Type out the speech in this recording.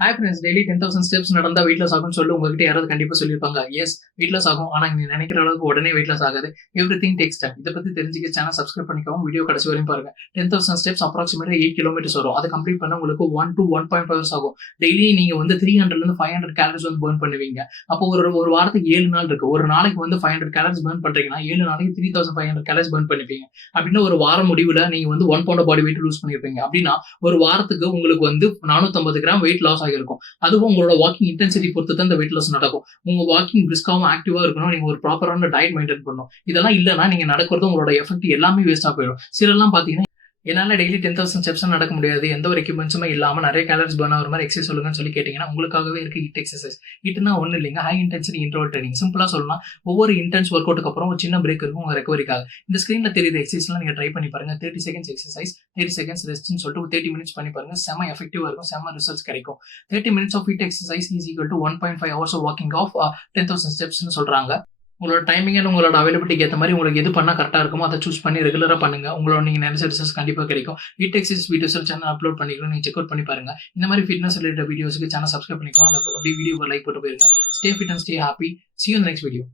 Hi friends, daily 10,000 steps நடந்தா weight loss ஆகும்னு சொல்லி உங்ககிட்ட யாராவது கண்டிப்பா சொல்லியிருப்பாங்க. எஸ், வெயிட் லாஸ் ஆகும். ஆனா நீங்க நினைக்கிற அளவுக்கு உடனே வெயிட் லாஸ் ஆகாது. Everything takes time. இதை பத்தி தெரிஞ்சுக்க சேனல் சப்ஸ்கிரைப் பண்ணிக்கோங்க. வீடியோ கடைசி வரையும் பாருங்க. 10,000 ஸ்டெப்ஸ் அப்ராக்சிமேட்டா 8 கிலோமீட்டர்ஸ் வரும். அதை கம்ப்ளீட் பண்ண உங்களுக்கு 1 to 1.5 ஹவர்ஸ் ஆகும். டெய்லி நீங்க வந்து 300 இருந்து 500 கேலரிஸ் வந்து பர்ன் பண்ணுவீங்க. அப்போ ஒரு வாரத்துக்கு 7 நாள் இருக்கு. ஒரு நாளைக்கு வந்து 500 கேலரிஸ் பர்ன் பண்றீங்கன்னா 7 நாளைக்கு 3,500 கேலரிஸ் பர்ன் பண்ணிப்பீங்க. அப்படின்னா ஒரு வாரம் முடிவுல நீங்க வந்து 1 பவுண்ட் பாடி வெயிட் லூஸ் பண்ணிருப்பீங்க. அப்படின்னா ஒரு வாரத்துக்கு உங்களுக்கு வந்து 450 கிராம் வெயிட் லாஸ் ஆகிருக்கும். அதுவும் உங்களோட வாக்கிங் இன்டென்சிட்டி பொறுத்து தான் இந்த வெயிட் லாஸ் நடக்கும். உங்க வாக்கிங் பிரிஸ்காவும் ஆக்டிவா இருக்கணும். நீங்க ஒரு ப்ராப்பரான டயட் மெயின்டைன் பண்ணணும். இதெல்லாம் இல்லைன்னா நீங்க நடக்கிறது உங்களோட எஃபெக்ட் எல்லாமே வேஸ்டா போயிடும். சிலர்லாம் பாத்தீங்கன்னா என்னால டெய்லி 10,000 ஸ்டெப்ஸ் நடக்க முடியாது, எந்த ஒரு எக்யூப்மெண்ட்ஸுமே இல்லாம நிறைய கேலரிஸ் பர்ன் ஆகிற மாதிரி எக்ஸசைஸ் சொல்லுங்கன்னு சொல்லி கேட்டீங்கன்னா உங்களுக்காகவே இருக்கு ஹிட் எக்ஸசைஸ். ஹிட்னா ஒன்றும் இல்லைங்க, ஹை இன்டென்சிட்டி இன்டர்வல் ட்ரைனிங். சிம்பிளா சொல்லலாம், ஒவ்வொரு இன்டென்ஸ் ஒர்க் அவுட்டுக்கு அப்புறம் ஒரு சின்ன பிரேக் இருக்கும் உங்க ரெக்கவரிக்காக. இந்த ஸ்கிரீன்ல தெரியுற எக்ஸசைஸ்லாம் நீங்க ட்ரை பண்ணி பாருங்க. 30 செகண்ட்ஸ் எக்ஸசைஸ், 30 செகண்ட்ஸ் ரெஸ்ட்னு சொல்லிட்டு 30 மினிட்ஸ் பண்ணி பாருங்க. செம எஃபெக்டிவா இருக்கும், செம ரிசல்ட்ஸ் கிடைக்கும். 30 minutes of HIIT exercise is equal to 1.5 hours of walking of 10,000 ஸ்டெப்ஸ்னு சொல்றாங்க. உங்களோட டைமிங் அண்ட் உங்களோட அவைலபிலிட்டிக்கு ஏற்ற மாதிரி உங்களுக்கு எது பண்ணால் கரெக்டாக இருக்குமோ அதை சூஸ் பண்ணி ரெகுலராக பண்ணுங்க. உங்களோட நீங்கள் நினைச்ச ரிசல்ட்ஸ் கண்டிப்பாக கிடைக்கும். Hit exercise videos channel upload பண்ணிக்கிறோம், நீங்கள் செக் அவுட் பண்ணி பாருங்க. இந்த மாதிரி ஃபிட்னஸ் ரிலேட்டட் வீடியோஸ்க்கு சேனல் சப்ஸ்கிரைப் பண்ணிக்கலாம். அந்த அப்படியே வீடியோ லைக் போட்டு போயிருங்க. Stay fit and stay happy. See you in the next video.